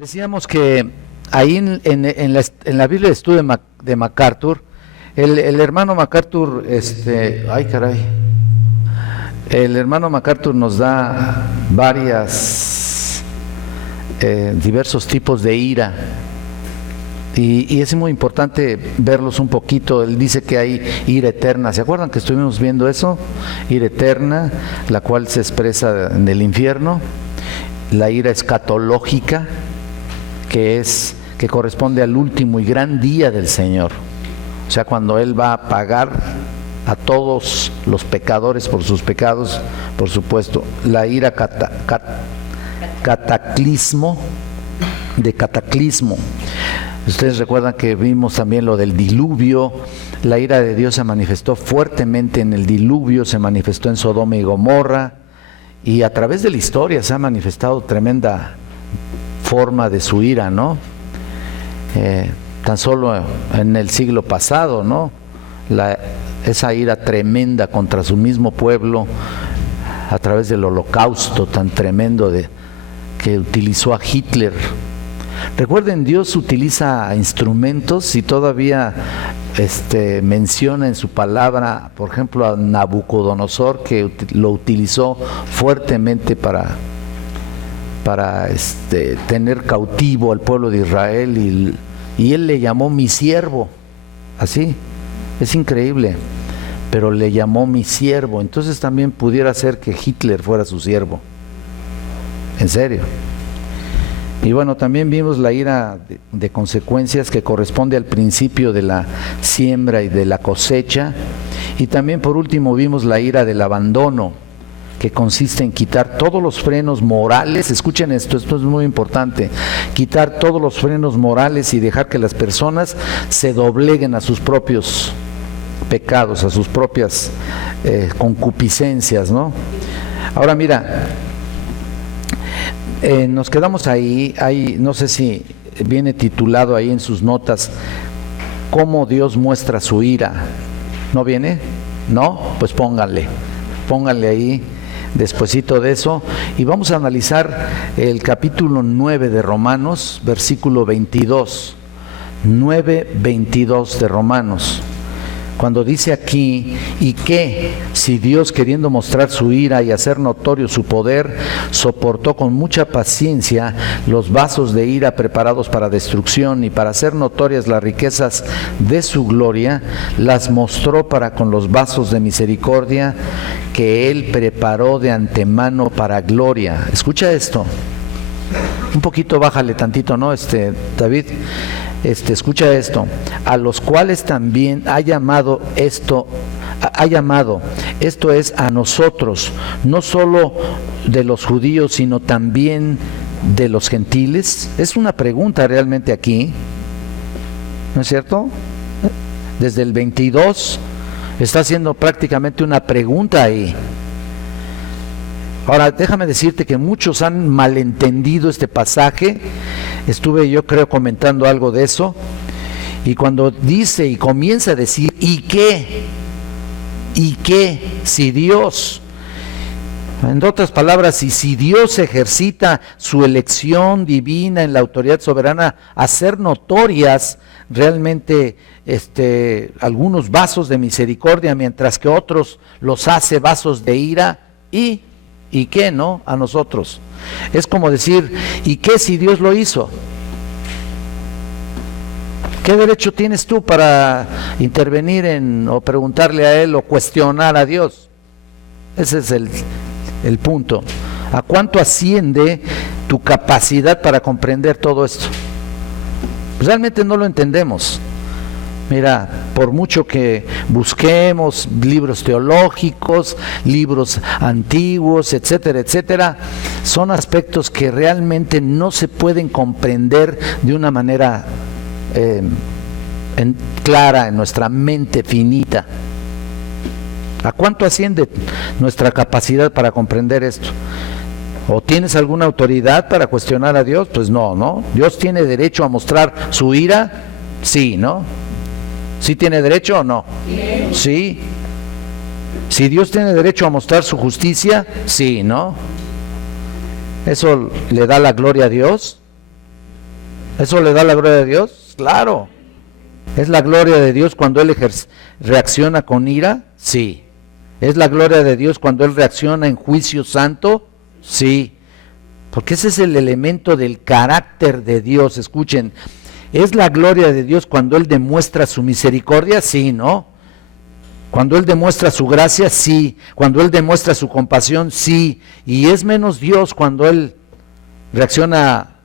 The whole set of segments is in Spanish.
Decíamos que ahí en la Biblia de Estudio de MacArthur, el hermano MacArthur, ay caray, el hermano MacArthur nos da diversos tipos de ira. Y es muy importante verlos un poquito. Él dice que hay ira eterna. ¿Se acuerdan que estuvimos viendo eso? Ira eterna, la cual se expresa en el infierno. La ira escatológica, que corresponde al último y gran día del Señor. O sea, cuando Él va a pagar a todos los pecadores por sus pecados, por supuesto. La ira cataclismo. Ustedes recuerdan que vimos también lo del diluvio. La ira de Dios se manifestó fuertemente en el diluvio, se manifestó en Sodoma y Gomorra, y a través de la historia se ha manifestado tremenda forma de su ira, ¿no? Tan solo en el siglo pasado, ¿no? Esa ira tremenda contra su mismo pueblo a través del holocausto tan tremendo que utilizó a Hitler. Recuerden, Dios utiliza instrumentos y todavía menciona en su palabra, por ejemplo, a Nabucodonosor, que lo utilizó fuertemente para tener cautivo al pueblo de Israel, y él le llamó mi siervo. Así, es increíble, pero le llamó mi siervo. Entonces también pudiera ser que Hitler fuera su siervo. En serio. Y bueno, también vimos la ira de consecuencias, que corresponde al principio de la siembra y de la cosecha. Y también por último vimos la ira del abandono, que consiste en quitar todos los frenos morales. Escuchen esto es muy importante: quitar todos los frenos morales y dejar que las personas se dobleguen a sus propios pecados, a sus propias concupiscencias, ¿no? Ahora mira, nos quedamos ahí, no sé si viene titulado ahí en sus notas, ¿cómo Dios muestra su ira? ¿No viene? ¿No? Pues pónganle ahí despuesito de eso, y vamos a analizar el capítulo 9 de Romanos, versículo 22, 9:22 de Romanos. Cuando dice aquí, y que si Dios, queriendo mostrar su ira y hacer notorio su poder, soportó con mucha paciencia los vasos de ira preparados para destrucción, y para hacer notorias las riquezas de su gloria, las mostró para con los vasos de misericordia que Él preparó de antemano para gloria. Escucha esto. Un poquito, bájale tantito, ¿no? David. Escucha esto: a los cuales también ha llamado, esto es a nosotros, no solo de los judíos, sino también de los gentiles. Es una pregunta realmente aquí, ¿no es cierto? Desde el 22 está haciendo prácticamente una pregunta ahí. Ahora, déjame decirte que muchos han malentendido este pasaje. Estuve, yo creo, comentando algo de eso, y cuando dice y comienza a decir ¿y qué? Si Dios, en otras palabras, si Dios ejercita su elección divina en la autoridad soberana, hacer notorias realmente algunos vasos de misericordia, mientras que otros los hace vasos de ira, ¿y qué, no? A nosotros. Es como decir, ¿y qué si Dios lo hizo? ¿Qué derecho tienes tú para intervenir o preguntarle a Él o cuestionar a Dios? Ese es el punto. ¿A cuánto asciende tu capacidad para comprender todo esto? Realmente no lo entendemos. Mira, por mucho que busquemos libros teológicos, libros antiguos, etcétera, etcétera, son aspectos que realmente no se pueden comprender de una manera clara en nuestra mente finita. ¿A cuánto asciende nuestra capacidad para comprender esto? ¿O tienes alguna autoridad para cuestionar a Dios? Pues no. ¿Dios tiene derecho a mostrar su ira? Sí, ¿no? ¿Sí tiene derecho o no? Sí. ¿Si Dios tiene derecho a mostrar su justicia? Sí, ¿no? ¿Eso le da la gloria a Dios? ¿Eso le da la gloria de Dios? Claro. ¿Es la gloria de Dios cuando Él reacciona con ira? Sí. ¿Es la gloria de Dios cuando Él reacciona en juicio santo? Sí. Porque ese es el elemento del carácter de Dios. Escuchen, ¿es la gloria de Dios cuando Él demuestra su misericordia? Sí, ¿no? Cuando Él demuestra su gracia, sí. Cuando Él demuestra su compasión, sí. Y es menos Dios cuando Él reacciona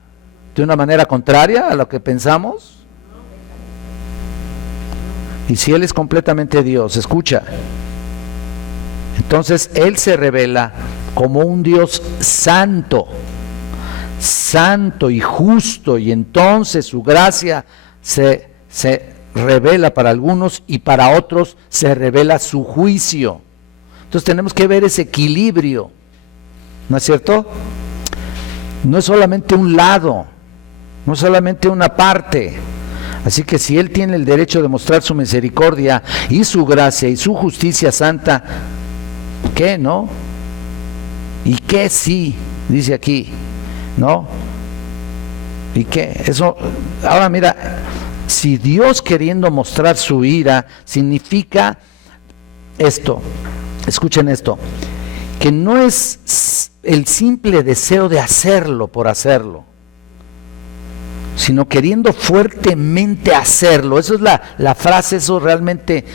de una manera contraria a lo que pensamos. Y si Él es completamente Dios, escucha, entonces Él se revela como un Dios santo, santo y justo, y entonces su gracia se revela para algunos y para otros se revela su juicio. Entonces tenemos que ver ese equilibrio, ¿no es cierto? No es solamente un lado, no es solamente una parte. Así que si Él tiene el derecho de mostrar su misericordia y su gracia y su justicia santa, ¿qué no? ¿Y qué sí? Dice aquí, ¿no? ¿Y qué? Eso, ahora mira, si Dios queriendo mostrar su ira significa esto, escuchen esto, que no es el simple deseo de hacerlo por hacerlo, sino queriendo fuertemente hacerlo. Eso es la frase, eso realmente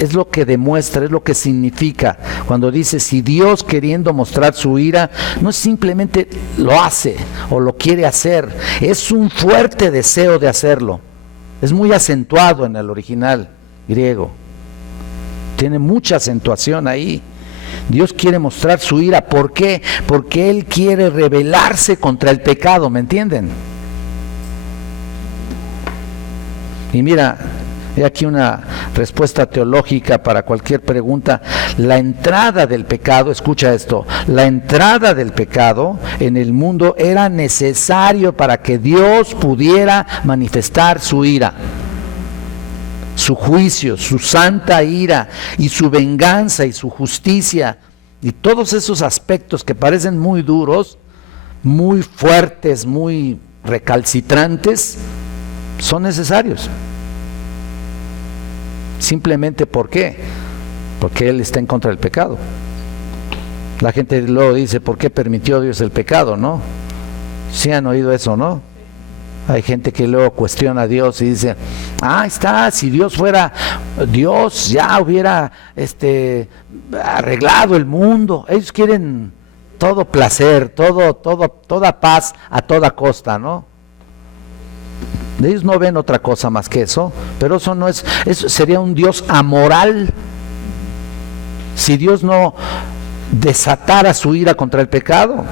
es lo que demuestra, es lo que significa cuando dice, si Dios queriendo mostrar su ira, no es simplemente lo hace o lo quiere hacer, es un fuerte deseo de hacerlo. Es muy acentuado en el original griego, tiene mucha acentuación ahí. Dios quiere mostrar su ira, ¿por qué? Porque Él quiere rebelarse contra el pecado, ¿me entienden? Y mira, he aquí una respuesta teológica para cualquier pregunta. La entrada del pecado, escucha esto, la entrada del pecado en el mundo era necesario para que Dios pudiera manifestar su ira, su juicio, su santa ira y su venganza y su justicia y todos esos aspectos que parecen muy duros, muy fuertes, muy recalcitrantes, son necesarios. Simplemente ¿por qué? Porque Él está en contra del pecado. La gente luego dice, ¿por qué permitió Dios el pecado? ¿No? ¿Sí han oído eso, no? Hay gente que luego cuestiona a Dios y dice, está, si Dios fuera Dios, ya hubiera arreglado el mundo. Ellos quieren todo placer, toda paz a toda costa, ¿no? Ellos no ven otra cosa más que eso, pero eso no es, eso sería un Dios amoral. Si Dios no desatara su ira contra el pecado.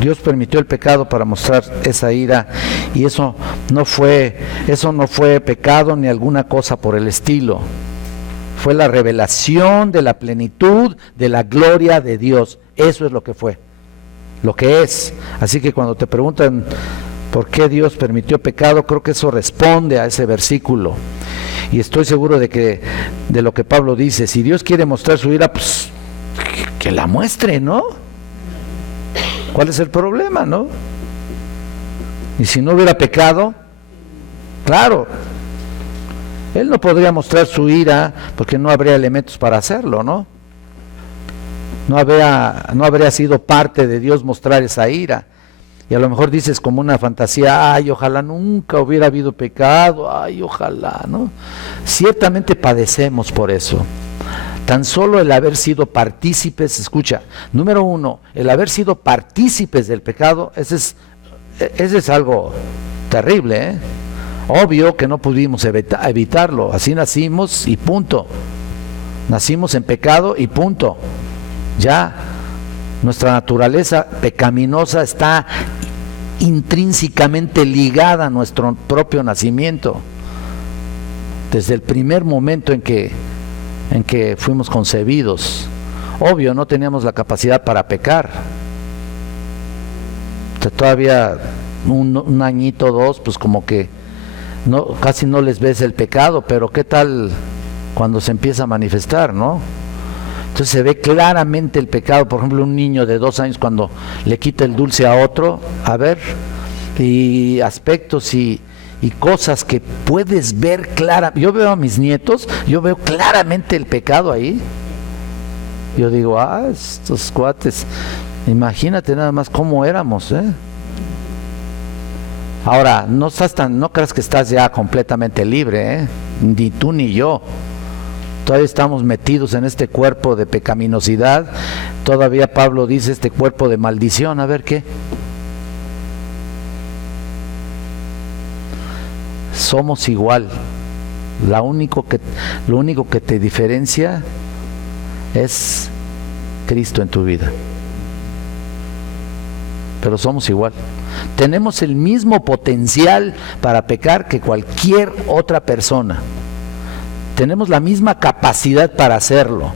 Dios permitió el pecado para mostrar esa ira, y eso no fue pecado ni alguna cosa por el estilo. Fue la revelación de la plenitud de la gloria de Dios. Eso es lo que fue, lo que es. Así que cuando te preguntan por qué Dios permitió pecado, creo que eso responde a ese versículo. Y estoy seguro de lo que Pablo dice, si Dios quiere mostrar su ira, pues que la muestre, ¿no? ¿Cuál es el problema, no? Y si no hubiera pecado, claro, Él no podría mostrar su ira porque no habría elementos para hacerlo, ¿no? No habría sido parte de Dios mostrar esa ira. Y a lo mejor dices como una fantasía, ay, ojalá nunca hubiera habido pecado, ay, ojalá, ¿no? Ciertamente padecemos por eso. Tan solo el haber sido partícipes, escucha, número uno, el haber sido partícipes del pecado, ese es algo terrible, ¿eh? Obvio que no pudimos evitarlo, así nacimos y punto. Nacimos en pecado y punto. Ya, nuestra naturaleza pecaminosa está intrínsecamente ligada a nuestro propio nacimiento. Desde el primer momento en que fuimos concebidos. Obvio, no teníamos la capacidad para pecar. Todavía un añito, dos, pues como que casi no les ves el pecado, pero ¿qué tal cuando se empieza a manifestar, no? Entonces se ve claramente el pecado. Por ejemplo, un niño de 2 años cuando le quita el dulce a otro, a ver, y aspectos y cosas que puedes ver claramente. Yo veo a mis nietos, yo veo claramente el pecado ahí. Yo digo, estos cuates, imagínate nada más cómo éramos, ¿eh? Ahora, no creas que estás ya completamente libre, ¿eh? Ni tú ni yo. Todavía estamos metidos en este cuerpo de pecaminosidad. Todavía Pablo dice este cuerpo de maldición. A ver qué. Somos igual. Lo único que te diferencia es Cristo en tu vida. Pero somos igual. Tenemos el mismo potencial para pecar que cualquier otra persona. Tenemos la misma capacidad para hacerlo.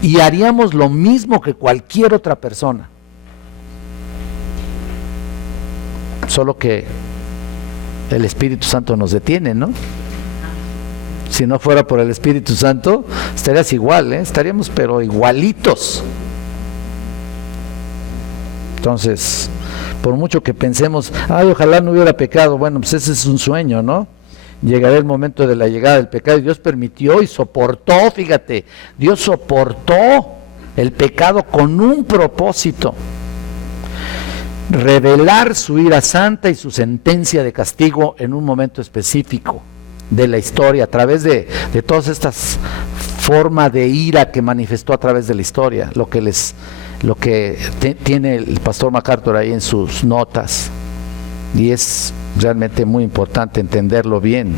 Y haríamos lo mismo que cualquier otra persona. Solo que el Espíritu Santo nos detiene, ¿no? Si no fuera por el Espíritu Santo, estarías igual, ¿eh? Estaríamos pero igualitos. Entonces, por mucho que pensemos, ojalá no hubiera pecado, bueno, pues ese es un sueño, ¿no? Llegará el momento de la llegada del pecado y Dios permitió y soportó, fíjate, Dios soportó el pecado con un propósito: revelar su ira santa y su sentencia de castigo en un momento específico de la historia, a través de todas estas formas de ira que manifestó a través de la historia, lo que tiene el pastor MacArthur ahí en sus notas, y es realmente muy importante entenderlo bien.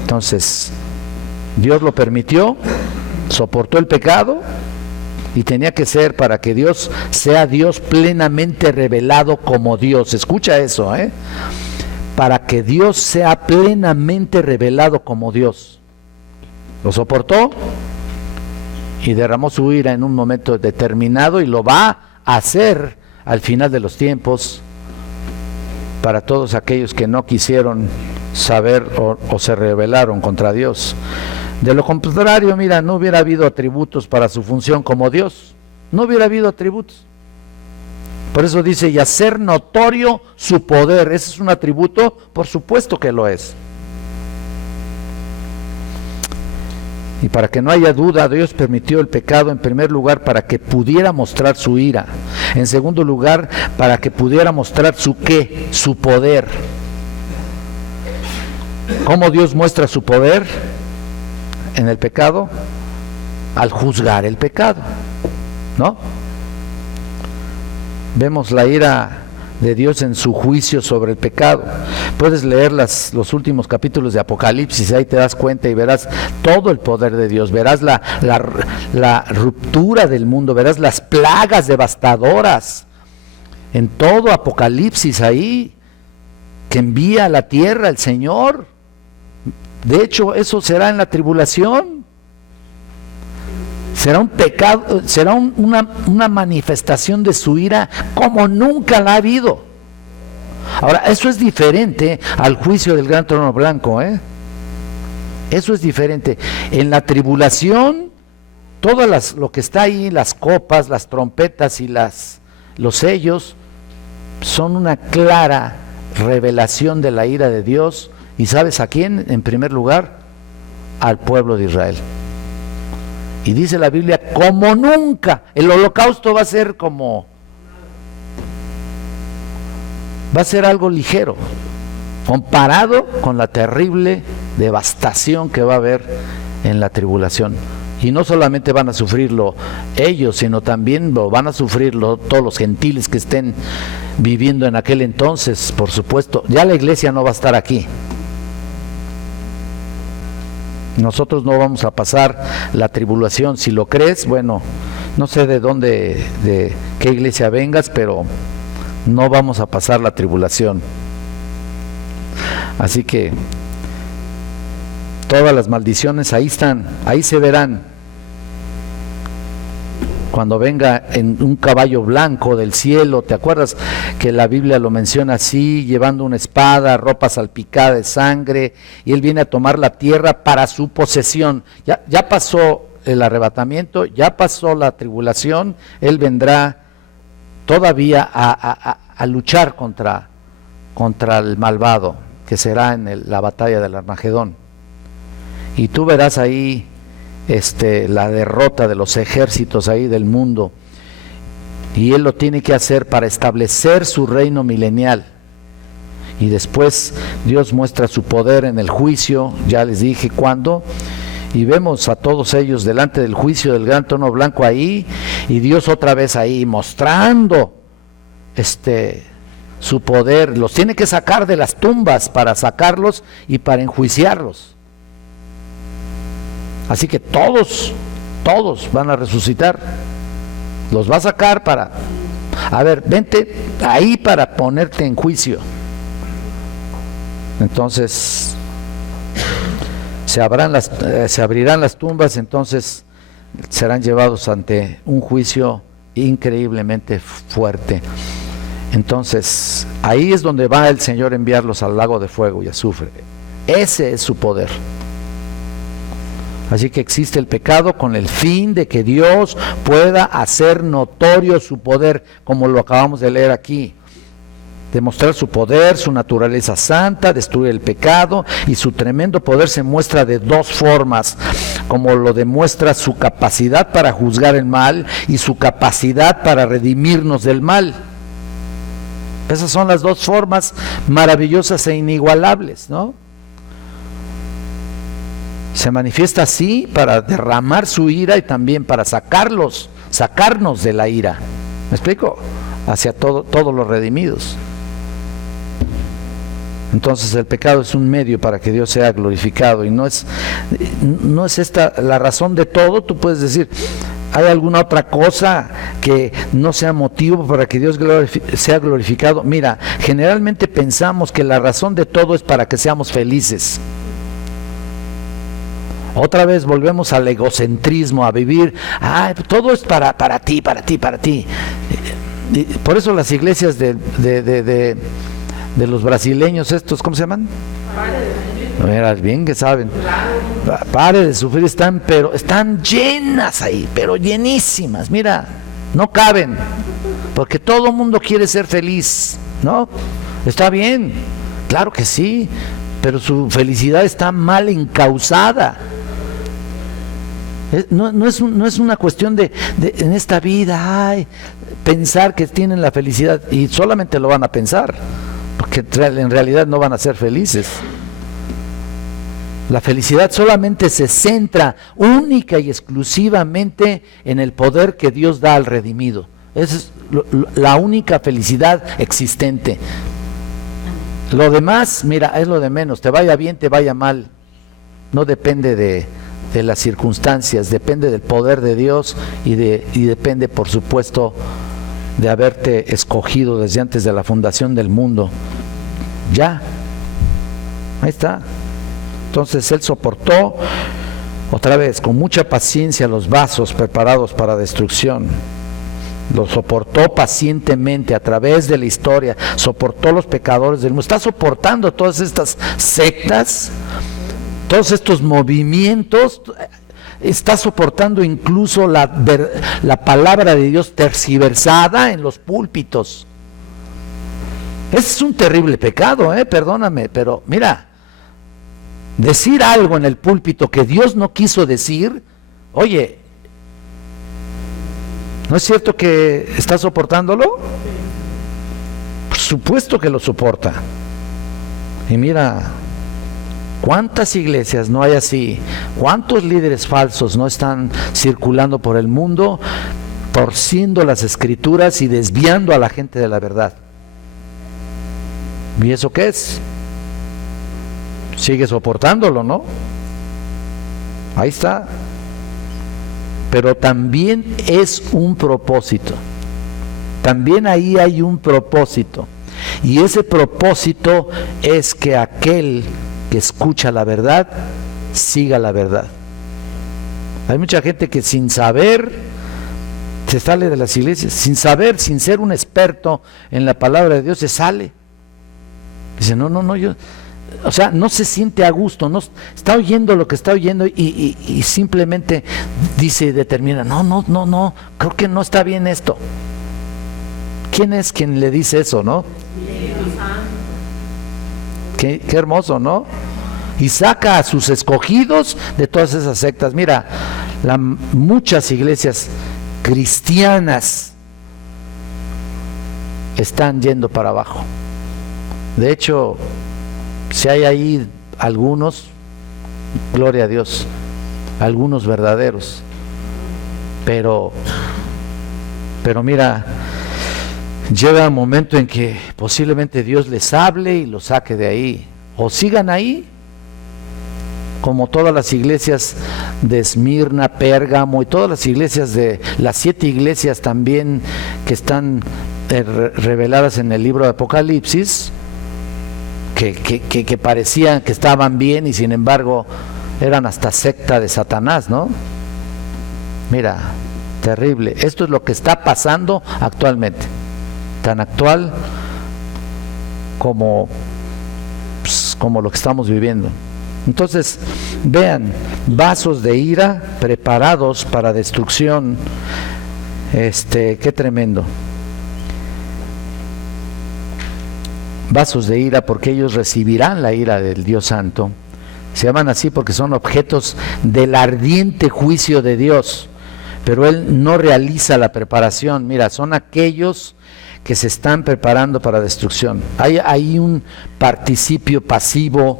Entonces, Dios lo permitió, soportó el pecado, y tenía que ser para que Dios sea Dios plenamente revelado como Dios. Escucha eso, para que Dios sea plenamente revelado como Dios. Lo soportó y derramó su ira en un momento determinado, y lo va a hacer al final de los tiempos para todos aquellos que no quisieron saber o se rebelaron contra Dios. De lo contrario, mira, no hubiera habido atributos para su función como Dios. No hubiera habido atributos. Por eso dice, y hacer notorio su poder. ¿Ese es un atributo? Por supuesto que lo es. Y para que no haya duda, Dios permitió el pecado en primer lugar para que pudiera mostrar su ira. En segundo lugar, para que pudiera mostrar su ¿qué? Su poder. ¿Cómo Dios muestra su poder en el pecado? Al juzgar el pecado, ¿no? Vemos la ira de Dios en su juicio sobre el pecado. Puedes leer los últimos capítulos de Apocalipsis, ahí te das cuenta y verás todo el poder de Dios, verás la ruptura del mundo, verás las plagas devastadoras en todo Apocalipsis ahí que envía a la tierra el Señor. De hecho, eso será en la tribulación. Será un pecado, será una manifestación de su ira como nunca la ha habido. Ahora, eso es diferente al juicio del gran trono blanco, Eso es diferente. En la tribulación, lo que está ahí, las copas, las trompetas y los sellos, son una clara revelación de la ira de Dios. ¿Y sabes a quién? En primer lugar, al pueblo de Israel. Y dice la Biblia, como nunca. El holocausto va a ser algo ligero, comparado con la terrible devastación que va a haber en la tribulación. Y no solamente van a sufrirlo ellos, sino también lo van a sufrirlo todos los gentiles que estén viviendo en aquel entonces, por supuesto. Ya la iglesia no va a estar aquí. Nosotros no vamos a pasar la tribulación. Si lo crees, bueno, no sé de qué iglesia vengas, pero no vamos a pasar la tribulación. Así que todas las maldiciones ahí están, ahí se verán. Cuando venga en un caballo blanco del cielo, ¿te acuerdas que la Biblia lo menciona así? Llevando una espada, ropa salpicada de sangre, y él viene a tomar la tierra para su posesión. Ya pasó el arrebatamiento, ya pasó la tribulación, Él vendrá todavía a luchar contra el malvado, que será en la batalla del Armagedón. Y tú verás ahí la derrota de los ejércitos ahí del mundo, y Él lo tiene que hacer para establecer su reino milenial. Y después Dios muestra su poder en el juicio, ya les dije cuándo, y vemos a todos ellos delante del juicio del gran trono blanco ahí, y Dios otra vez ahí mostrando su poder. Los tiene que sacar de las tumbas para sacarlos y para enjuiciarlos. Así que todos van a resucitar. Los va a sacar para, a ver, vente ahí para ponerte en juicio. Entonces se abrirán las tumbas, entonces serán llevados ante un juicio increíblemente fuerte. Entonces ahí es donde va el Señor a enviarlos al lago de fuego y azufre. Ese es su poder. Así que existe el pecado con el fin de que Dios pueda hacer notorio su poder, como lo acabamos de leer aquí. Demostrar su poder, su naturaleza santa, destruir el pecado, y su tremendo poder se muestra de dos formas, como lo demuestra su capacidad para juzgar el mal y su capacidad para redimirnos del mal. Esas son las dos formas maravillosas e inigualables, ¿no? Se manifiesta así para derramar su ira y también para sacarnos de la ira. ¿Me explico? Hacia todos los redimidos. Entonces el pecado es un medio para que Dios sea glorificado, y no es esta la razón de todo. Tú puedes decir, ¿hay alguna otra cosa que no sea motivo para que Dios sea glorificado? Mira, generalmente pensamos que la razón de todo es para que seamos felices. Otra vez volvemos al egocentrismo, a vivir, todo es para ti. Y por eso las iglesias de los brasileños estos, ¿cómo se llaman? Mira, bien que saben. Pare de sufrir, están llenas ahí, pero llenísimas. Mira, no caben, porque todo el mundo quiere ser feliz, ¿no? Está bien, claro que sí, pero su felicidad está mal encauzada. No es una cuestión de en esta vida pensar que tienen la felicidad, y solamente lo van a pensar, porque en realidad no van a ser felices. La felicidad solamente se centra única y exclusivamente en el poder que Dios da al redimido. Esa es la única felicidad existente. Lo demás, mira, es lo de menos. Te vaya bien, te vaya mal, no depende de las circunstancias, depende del poder de Dios, y depende, por supuesto, de haberte escogido desde antes de la fundación del mundo. Ya, ahí está. Entonces Él soportó, otra vez, con mucha paciencia los vasos preparados para destrucción. Lo soportó pacientemente a través de la historia, soportó los pecadores del mundo. Está soportando todas estas sectas, todos estos movimientos, está soportando incluso la palabra de Dios tergiversada en los púlpitos. Ese es un terrible pecado, perdóname, pero mira, decir algo en el púlpito que Dios no quiso decir, oye, ¿no es cierto que está soportándolo? Por supuesto que lo soporta. Y mira, ¿cuántas iglesias no hay así? ¿Cuántos líderes falsos no están circulando por el mundo, torciendo las escrituras y desviando a la gente de la verdad? ¿Y eso qué es? Sigue soportándolo, ¿no? Ahí está. Pero también es un propósito. También ahí hay un propósito. Y ese propósito es que aquel que escucha la verdad, siga la verdad. Hay mucha gente que sin saber se sale de las iglesias, sin saber, sin ser un experto en la palabra de Dios, se sale. Dice, no, yo o sea, no se siente a gusto, no está oyendo lo que está oyendo y simplemente dice, determina, no, creo que no está bien esto. ¿Quién es quien le dice eso, no? Qué hermoso, ¿no? Y saca a sus escogidos de todas esas sectas. Mira, muchas iglesias cristianas están yendo para abajo. De hecho, si hay ahí algunos, gloria a Dios, algunos verdaderos, pero mira, llega un momento en que posiblemente Dios les hable y los saque de ahí, o sigan ahí, como todas las iglesias de Esmirna, Pérgamo y todas las iglesias de las 7 iglesias también que están reveladas en el libro de Apocalipsis, que parecían que estaban bien y sin embargo eran hasta secta de Satanás, ¿no? Mira, terrible. Esto es lo que está pasando actualmente, tan actual como lo que estamos viviendo. Entonces, vean, vasos de ira preparados para destrucción. Qué tremendo. Vasos de ira, porque ellos recibirán la ira del Dios Santo. Se llaman así porque son objetos del ardiente juicio de Dios, pero Él no realiza la preparación. Mira, son aquellos que se están preparando para destrucción. Hay un participio pasivo,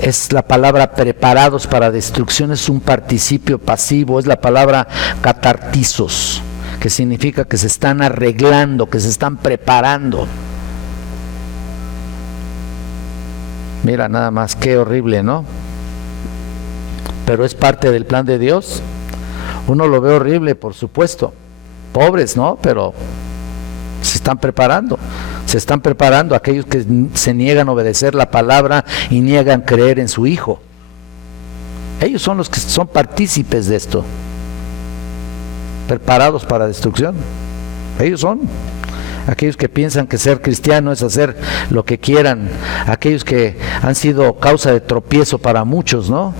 es la palabra preparados para destrucción, es un participio pasivo, es la palabra catartizos, que significa que se están arreglando, que se están preparando. Mira nada más, qué horrible, ¿no? Pero es parte del plan de Dios. Uno lo ve horrible, por supuesto. Pobres, ¿no? Pero se están preparando. Se están preparando aquellos que se niegan a obedecer la palabra y niegan creer en su Hijo. Ellos son los que son partícipes de esto. Preparados para destrucción. Ellos son. Aquellos que piensan que ser cristiano es hacer lo que quieran, aquellos que han sido causa de tropiezo para muchos, ¿no?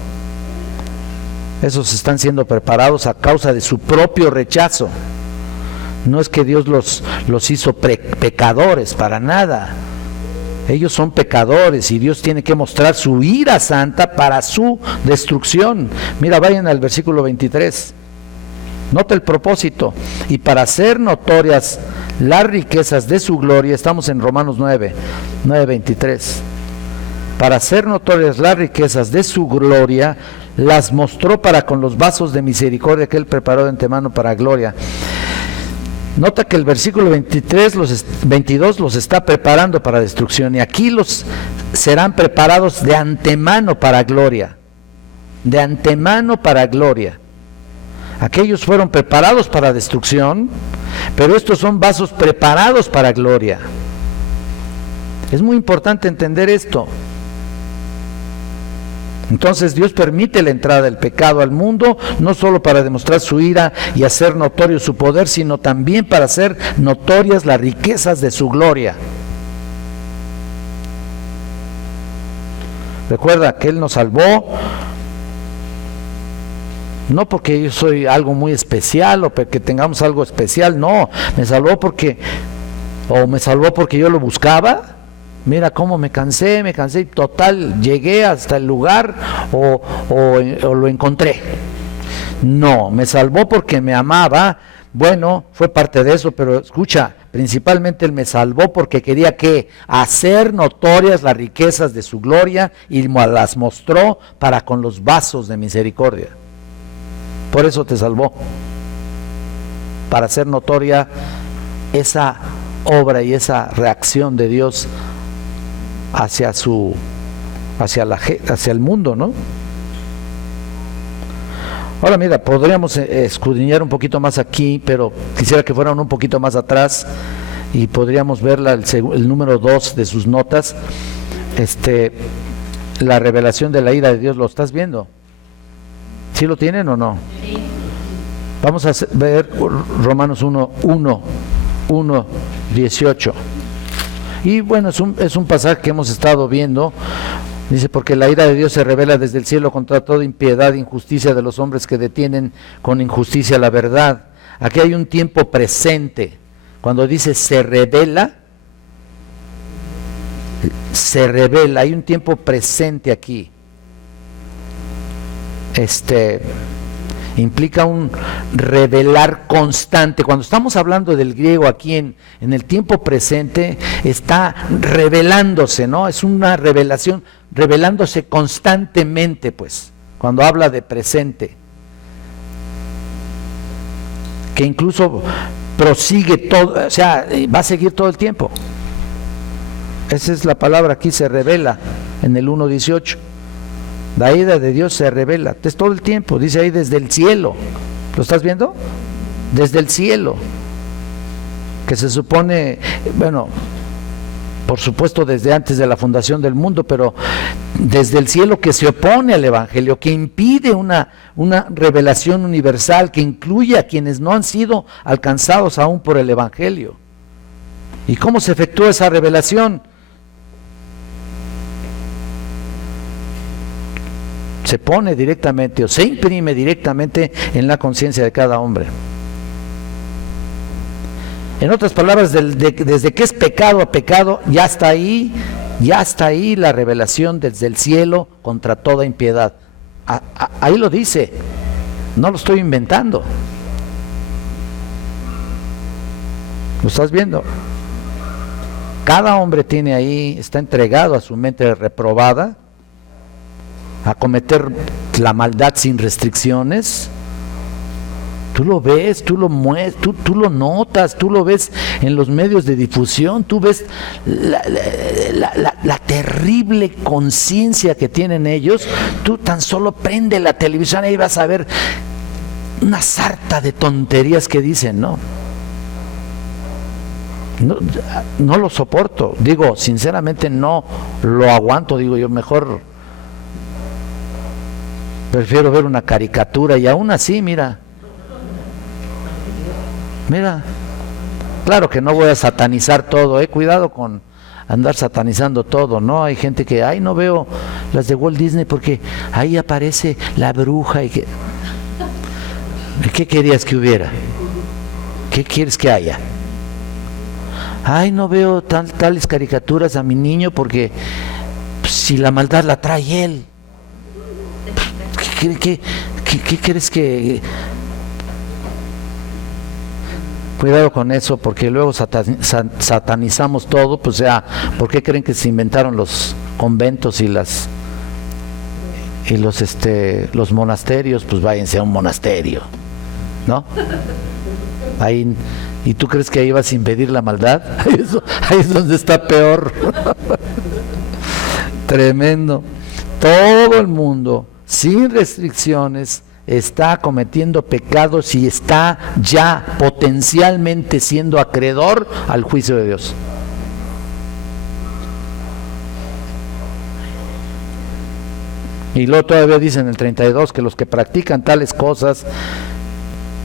Esos están siendo preparados a causa de su propio rechazo. No es que Dios los hizo pecadores, para nada. Ellos son pecadores y Dios tiene que mostrar su ira santa para su destrucción. Mira, vayan al versículo 23. Nota el propósito. Y para hacer notorias las riquezas de su gloria, estamos en Romanos 9:23. Para hacer notorias las riquezas de su gloria, las mostró para con los vasos de misericordia que Él preparó de antemano para gloria. Nota que el versículo 22 los está preparando para destrucción, y aquí los serán preparados de antemano para gloria. De antemano para gloria. Aquellos fueron preparados para destrucción, pero estos son vasos preparados para gloria. Es muy importante entender esto. Entonces Dios permite la entrada del pecado al mundo, no solo para demostrar su ira y hacer notorio su poder, sino también para hacer notorias las riquezas de su gloria. Recuerda que Él nos salvó, no porque yo soy algo muy especial o porque tengamos algo especial, no, me salvó porque yo lo buscaba. Mira cómo me cansé y total, llegué hasta el lugar o lo encontré. No, me salvó porque me amaba. Bueno, fue parte de eso, pero escucha, principalmente Él me salvó porque quería que hacer notorias las riquezas de su gloria y las mostró para con los vasos de misericordia. Por eso te salvó, para hacer notoria esa obra y esa reacción de Dios hacia el mundo, ¿no? Ahora mira, podríamos escudriñar un poquito más aquí, pero quisiera que fueran un poquito más atrás y podríamos ver el número 2 de sus notas. La revelación de la ira de Dios. ¿Lo estás viendo? ¿Sí lo tienen o no? Sí. Vamos a ver Romanos 1:18. Y bueno, es un pasaje que hemos estado viendo Dice, porque la ira de Dios se revela desde el cielo contra toda impiedad e injusticia de los hombres que detienen con injusticia la verdad. Aquí hay un tiempo presente. Cuando dice se revela, hay un tiempo presente aquí. Implica un revelar constante. Cuando estamos hablando del griego aquí en el tiempo presente, está revelándose, ¿no? Es una revelación, revelándose constantemente, pues, cuando habla de presente. Que incluso prosigue todo, o sea, va a seguir todo el tiempo. Esa es la palabra aquí, se revela, en el 1:18. La ira de Dios se revela, es todo el tiempo, dice ahí desde el cielo. ¿Lo estás viendo? Desde el cielo. Que se supone, bueno, por supuesto desde antes de la fundación del mundo, pero desde el cielo, que se opone al Evangelio, que impide una revelación universal, que incluye a quienes no han sido alcanzados aún por el Evangelio. ¿Y cómo se efectúa esa revelación? Se pone directamente o se imprime directamente en la conciencia de cada hombre. En otras palabras, desde que es pecado a pecado, ya está ahí la revelación desde el cielo contra toda impiedad. Ahí lo dice, no lo estoy inventando. ¿Lo estás viendo? Cada hombre tiene ahí, está entregado a su mente reprobada, a cometer la maldad sin restricciones. Tú lo ves, tú lo mueves, tú lo notas, tú lo ves en los medios de difusión, tú ves la terrible conciencia que tienen ellos. Tú tan solo prende la televisión y ahí vas a ver una sarta de tonterías que dicen, ¿no? No lo soporto, digo, sinceramente no lo aguanto, digo yo, mejor prefiero ver una caricatura. Y aún así, mira, claro que no voy a satanizar todo, cuidado con andar satanizando todo, ¿no? Hay gente que, no veo las de Walt Disney porque ahí aparece la bruja y que... ¿Qué querías que hubiera? ¿Qué quieres que haya? No veo tales caricaturas a mi niño porque si la maldad la trae él. ¿Qué crees que...? Cuidado con eso, porque luego satanizamos todo. Pues ¿por qué creen que se inventaron los conventos y los monasterios? Pues váyanse a un monasterio, ¿no? Ahí, ¿y tú crees que ahí vas a impedir la maldad? Ahí es donde está peor. Tremendo. Todo el mundo, sin restricciones, está cometiendo pecados y está ya potencialmente siendo acreedor al juicio de Dios. Y luego todavía dice en el 32 que los que practican tales cosas,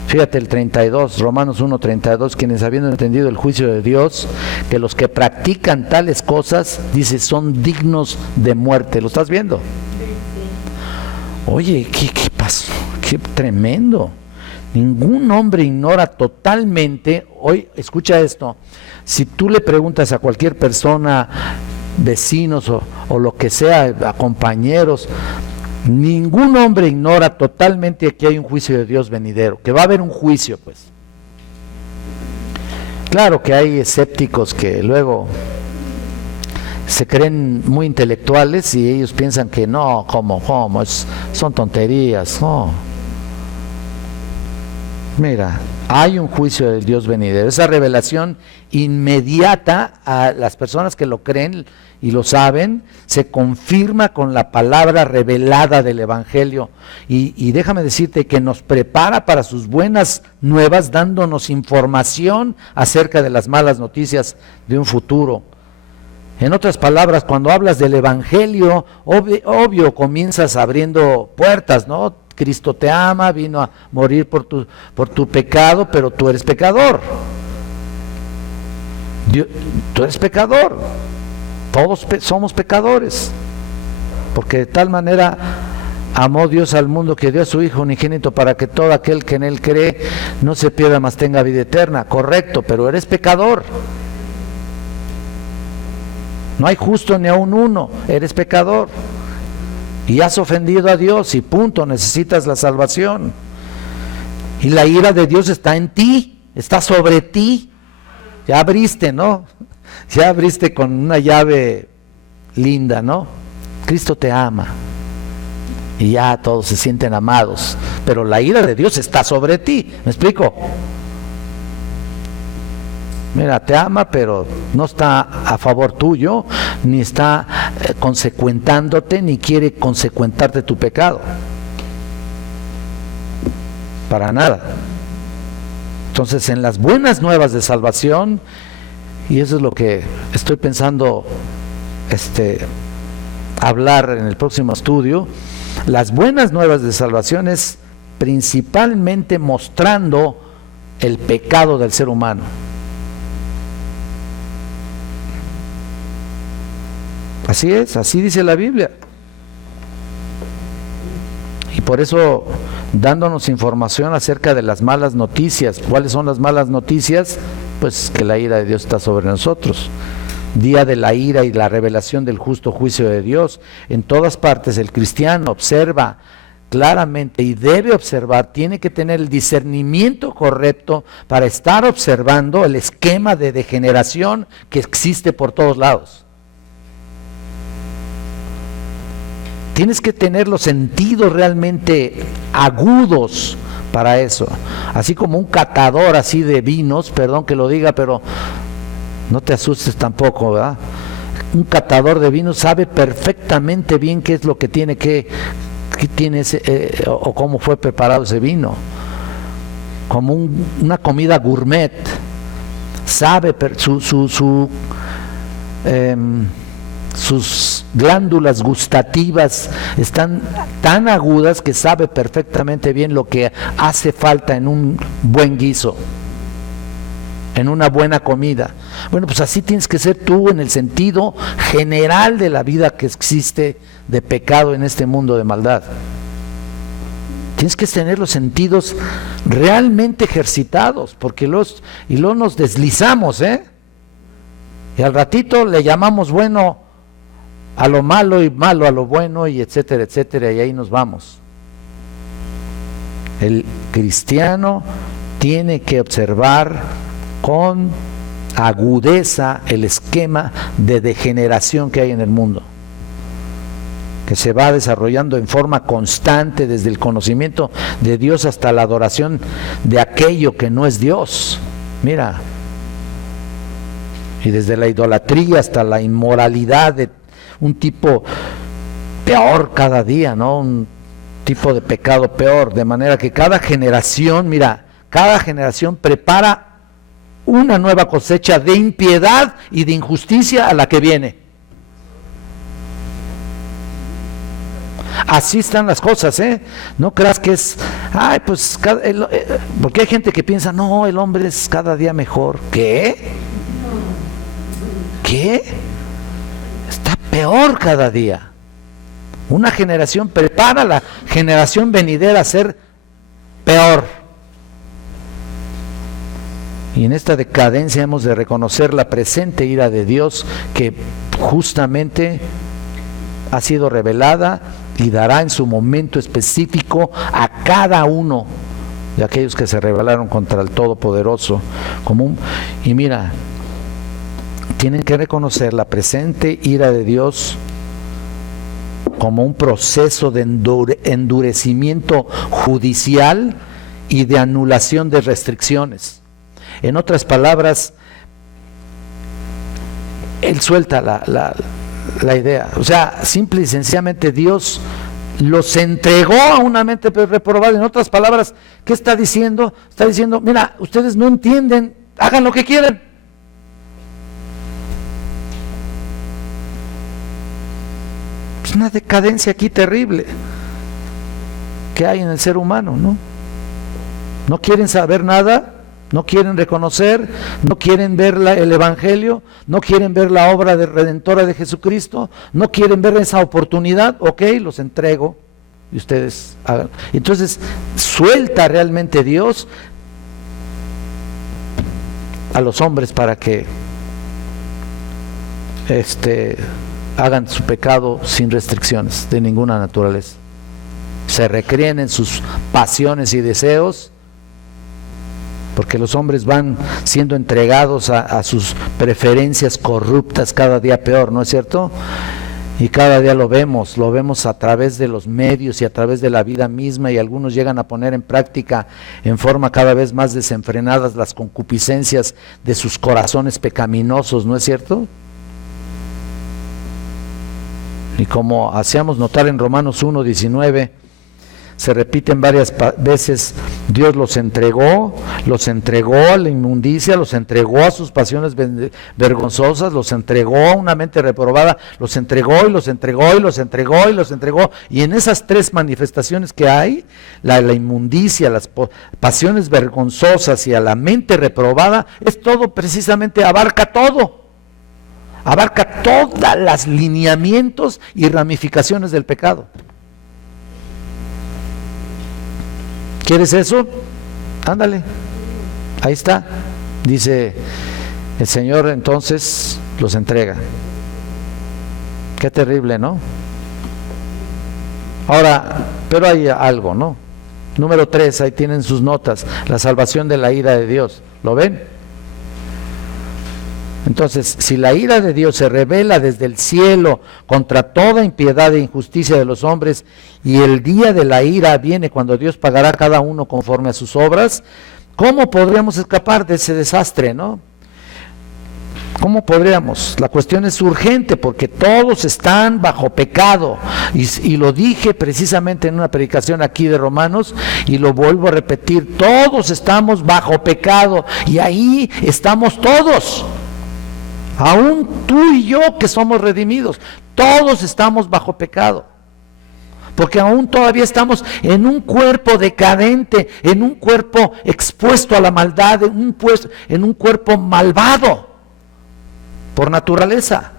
fíjate el 32, Romanos 1:32, quienes habiendo entendido el juicio de Dios, que los que practican tales cosas, dice, son dignos de muerte. ¿Lo estás viendo? Oye, ¿qué pasó? ¡Qué tremendo! Ningún hombre ignora totalmente. Hoy, escucha esto, si tú le preguntas a cualquier persona, vecinos o lo que sea, a compañeros, ningún hombre ignora totalmente que hay un juicio de Dios venidero, que va a haber un juicio, pues. Claro que hay escépticos que luego se creen muy intelectuales y ellos piensan que no, ¿cómo? Son tonterías, no. Mira, hay un juicio del Dios venidero. Esa revelación inmediata a las personas que lo creen y lo saben, se confirma con la palabra revelada del Evangelio. Y déjame decirte que nos prepara para sus buenas nuevas, dándonos información acerca de las malas noticias de un futuro. En otras palabras, cuando hablas del Evangelio, obvio comienzas abriendo puertas, ¿no? Cristo te ama, vino a morir por tu pecado, pero tú eres pecador. Tú eres pecador. Todos somos pecadores. porque de tal manera amó Dios al mundo que dio a su Hijo unigénito para que todo aquel que en Él cree no se pierda, mas tenga vida eterna. Correcto, pero eres pecador. No hay justo ni aun uno, eres pecador. Y has ofendido a Dios y punto, necesitas la salvación. Y la ira de Dios está en ti, está sobre ti. Ya abriste, ¿no? Ya abriste con una llave linda, ¿no? Cristo te ama. Y ya todos se sienten amados. Pero la ira de Dios está sobre ti. ¿Me explico? Mira, te ama, pero no está a favor tuyo, ni está consecuentándote, ni quiere consecuentarte tu pecado. Para nada. Entonces, en las buenas nuevas de salvación, y eso es lo que estoy pensando hablar en el próximo estudio, las buenas nuevas de salvación es principalmente mostrando el pecado del ser humano. Así es, así dice la Biblia. Y por eso, dándonos información acerca de las malas noticias. ¿Cuáles son las malas noticias? Pues que la ira de Dios está sobre nosotros. Día de la ira y la revelación del justo juicio de Dios. En todas partes el cristiano observa claramente y debe observar, tiene que tener el discernimiento correcto para estar observando el esquema de degeneración que existe por todos lados. Tienes que tener los sentidos realmente agudos para eso. Así como un catador así de vinos, perdón que lo diga, pero no te asustes tampoco, ¿verdad? Un catador de vinos sabe perfectamente bien qué es lo que tiene qué tiene ese, o cómo fue preparado ese vino. Como una comida gourmet. Sabe sus glándulas gustativas están tan agudas que sabe perfectamente bien lo que hace falta en un buen guiso, en una buena comida. Bueno, pues así tienes que ser tú en el sentido general de la vida que existe de pecado en este mundo de maldad. Tienes que tener los sentidos realmente ejercitados, porque luego nos deslizamos, y al ratito le llamamos bueno a lo malo y malo a lo bueno, y etcétera, etcétera, y ahí nos vamos. El cristiano tiene que observar con agudeza el esquema de degeneración que hay en el mundo, que se va desarrollando en forma constante desde el conocimiento de Dios hasta la adoración de aquello que no es Dios. Mira, y desde la idolatría hasta la inmoralidad de un tipo peor cada día, ¿no? Un tipo de pecado peor, de manera que cada generación prepara una nueva cosecha de impiedad y de injusticia a la que viene. Así están las cosas, no creas que es, porque hay gente que piensa, no, el hombre es cada día mejor. ¿Qué? Está peor cada día. Una generación prepara a la generación venidera a ser peor. Y en esta decadencia hemos de reconocer la presente ira de Dios que justamente ha sido revelada y dará en su momento específico a cada uno de aquellos que se rebelaron contra el Todopoderoso. Y mira, tienen que reconocer la presente ira de Dios como un proceso de endurecimiento judicial y de anulación de restricciones. En otras palabras, él suelta la idea. O sea, simple y sencillamente Dios los entregó a una mente reprobada. En otras palabras, ¿qué está diciendo? Está diciendo, mira, ustedes no entienden, hagan lo que quieran. Es una decadencia aquí terrible que hay en el ser humano, ¿no? No quieren saber nada No quieren reconocer, no quieren ver el Evangelio, no quieren ver la obra redentora de Jesucristo, no quieren ver esa oportunidad. Ok, los entrego y ustedes hagan. Entonces suelta realmente Dios a los hombres para que hagan su pecado sin restricciones de ninguna naturaleza. Se recreen en sus pasiones y deseos, porque los hombres van siendo entregados a sus preferencias corruptas cada día peor, ¿no es cierto? Y cada día lo vemos a través de los medios y a través de la vida misma, y algunos llegan a poner en práctica en forma cada vez más desenfrenadas las concupiscencias de sus corazones pecaminosos, ¿no es cierto? Y como hacíamos notar en Romanos 1:19, se repiten varias veces, Dios los entregó a la inmundicia, los entregó a sus pasiones vergonzosas, los entregó a una mente reprobada, los entregó y los entregó y los entregó y los entregó. Y en esas tres manifestaciones que hay, la inmundicia, las pasiones vergonzosas y a la mente reprobada, es todo precisamente, abarca todos los lineamientos y ramificaciones del pecado. ¿Quieres eso? Ándale, ahí está. Dice el Señor, entonces los entrega. Qué terrible, ¿no? Ahora, pero hay algo, ¿no? Número 3, ahí tienen sus notas, la salvación de la ira de Dios. ¿Lo ven? Entonces, si la ira de Dios se revela desde el cielo contra toda impiedad e injusticia de los hombres, y el día de la ira viene cuando Dios pagará a cada uno conforme a sus obras, ¿cómo podríamos escapar de ese desastre, no? ¿Cómo podríamos? La cuestión es urgente porque todos están bajo pecado, y lo dije precisamente en una predicación aquí de Romanos, y lo vuelvo a repetir, todos estamos bajo pecado, y ahí estamos todos. Aún tú y yo que somos redimidos, todos estamos bajo pecado, porque aún todavía estamos en un cuerpo decadente, en un cuerpo expuesto a la maldad, en un cuerpo malvado por naturaleza.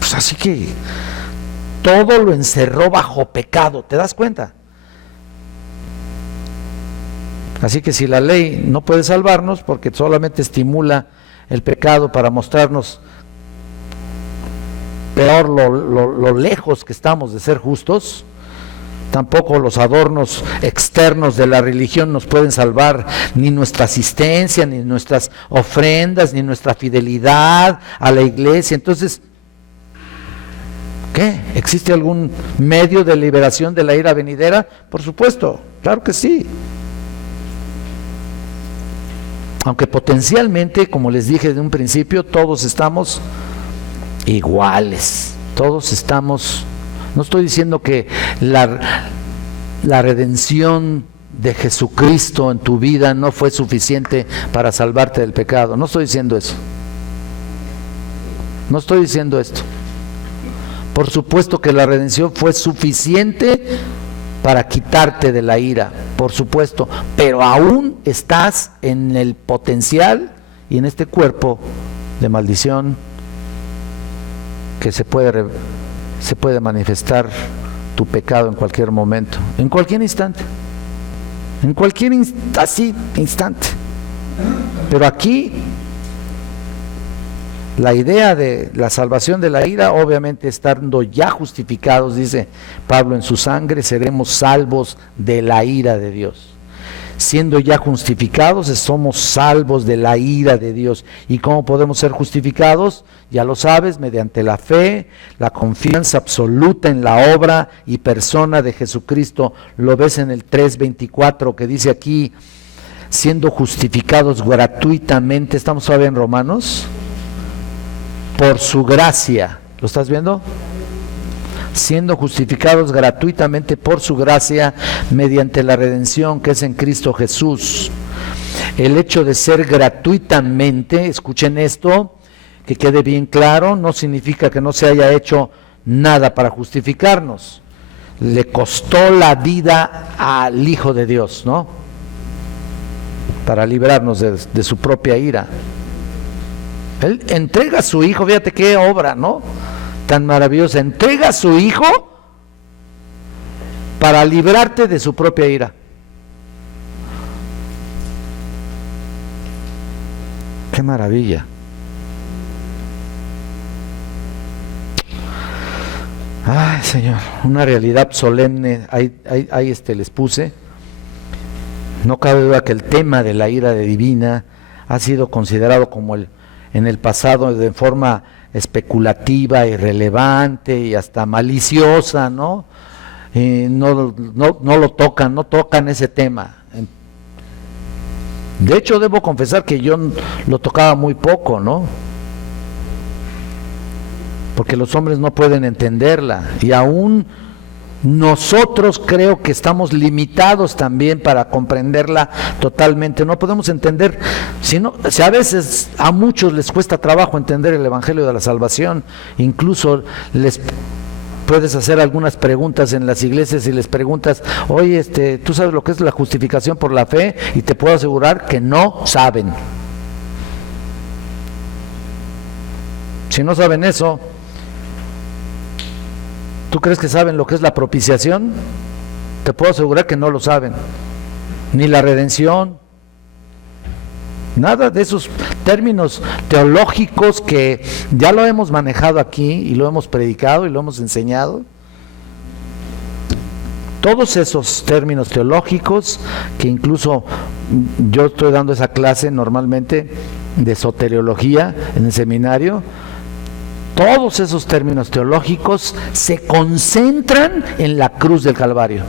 Pues así que todo lo encerró bajo pecado, ¿te das cuenta? Así que si la ley no puede salvarnos, porque solamente estimula el pecado para mostrarnos peor lo lejos que estamos de ser justos, tampoco los adornos externos de la religión nos pueden salvar, ni nuestra asistencia, ni nuestras ofrendas, ni nuestra fidelidad a la iglesia. Entonces, ¿qué? ¿Existe algún medio de liberación de la ira venidera? Por supuesto, claro que sí. Aunque potencialmente, como les dije desde un principio, todos estamos iguales, todos estamos, no estoy diciendo que la redención de Jesucristo en tu vida no fue suficiente para salvarte del pecado, no estoy diciendo eso, no estoy diciendo esto. Por supuesto que la redención fue suficiente para quitarte de la ira, por supuesto, pero aún estás en el potencial y en este cuerpo de maldición que se puede manifestar tu pecado en cualquier momento, en cualquier instante, en cualquier instante. Pero aquí la idea de la salvación de la ira, obviamente estando ya justificados, dice Pablo, en su sangre seremos salvos de la ira de Dios. Siendo ya justificados, somos salvos de la ira de Dios. ¿Y cómo podemos ser justificados? Ya lo sabes, mediante la fe, la confianza absoluta en la obra y persona de Jesucristo. Lo ves en el 3:24 que dice aquí, siendo justificados gratuitamente. ¿Estamos todavía en Romanos? Por su gracia, ¿lo estás viendo? Siendo justificados gratuitamente por su gracia mediante la redención que es en Cristo Jesús. El hecho de ser gratuitamente, escuchen esto, que quede bien claro, no significa que no se haya hecho nada para justificarnos. Le costó la vida al Hijo de Dios, ¿no? para librarnos de su propia ira. Él entrega a su Hijo, fíjate qué obra, ¿no? Tan maravillosa, entrega a su Hijo para librarte de su propia ira. ¡Qué maravilla! Ay, Señor, una realidad solemne, ahí les puse. No cabe duda que el tema de la ira divina ha sido considerado como en el pasado de forma especulativa, irrelevante y hasta maliciosa, ¿no? No lo tocan, no tocan ese tema. De hecho, debo confesar que yo lo tocaba muy poco, ¿no? Porque los hombres no pueden entenderla, y aún nosotros creo que estamos limitados también para comprenderla totalmente. No podemos entender, si a veces a muchos les cuesta trabajo entender el Evangelio de la Salvación. Incluso les puedes hacer algunas preguntas en las iglesias y les preguntas, oye, ¿tú sabes lo que es la justificación por la fe? Y te puedo asegurar que no saben. Si no saben eso, ¿tú crees que saben lo que es la propiciación? Te puedo asegurar que no lo saben. Ni la redención. Nada de esos términos teológicos que ya lo hemos manejado aquí y lo hemos predicado y lo hemos enseñado. Todos esos términos teológicos que incluso yo estoy dando esa clase normalmente de soteriología en el seminario. Todos esos términos teológicos se concentran en la cruz del Calvario.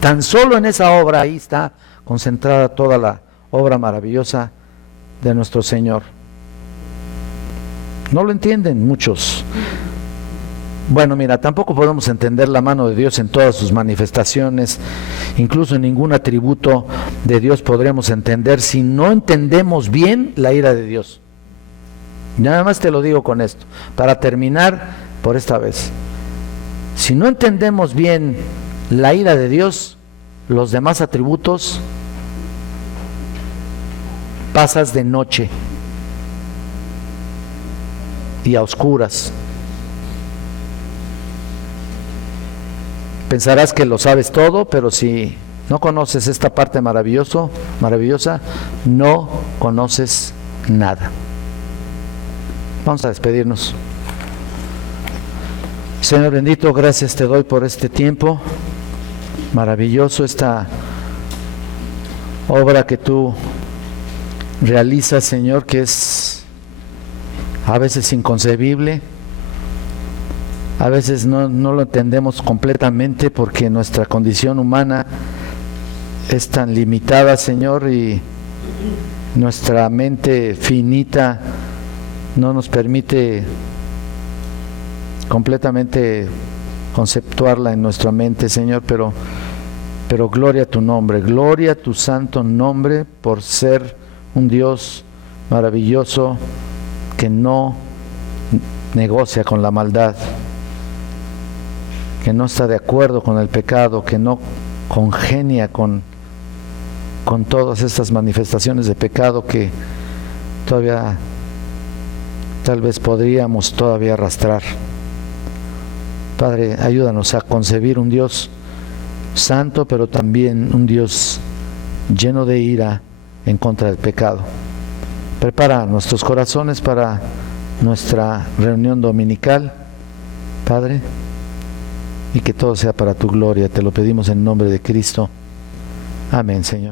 Tan solo en esa obra ahí está concentrada toda la obra maravillosa de nuestro Señor. No lo entienden muchos. Bueno, mira, tampoco podemos entender la mano de Dios en todas sus manifestaciones, incluso en ningún atributo de Dios podremos entender si no entendemos bien la ira de Dios. Nada más te lo digo con esto, para terminar por esta vez. Si no entendemos bien la ira de Dios, los demás atributos, pasas de noche y a oscuras. Pensarás que lo sabes todo, pero si no conoces esta parte maravillosa, no conoces nada. Vamos a despedirnos. Señor bendito, gracias te doy por este tiempo maravilloso, esta obra que tú realizas, Señor, que es a veces inconcebible, a veces no lo entendemos completamente porque nuestra condición humana es tan limitada, Señor, y nuestra mente finita no nos permite completamente conceptuarla en nuestra mente, Señor, pero gloria a tu nombre, gloria a tu santo nombre por ser un Dios maravilloso que no negocia con la maldad, que no está de acuerdo con el pecado, que no congenia con todas estas manifestaciones de pecado que todavía tal vez podríamos todavía arrastrar. Padre, ayúdanos a concebir un Dios santo, pero también un Dios lleno de ira en contra del pecado. Prepara nuestros corazones para nuestra reunión dominical, Padre, y que todo sea para tu gloria. Te lo pedimos en nombre de Cristo. Amén, Señor.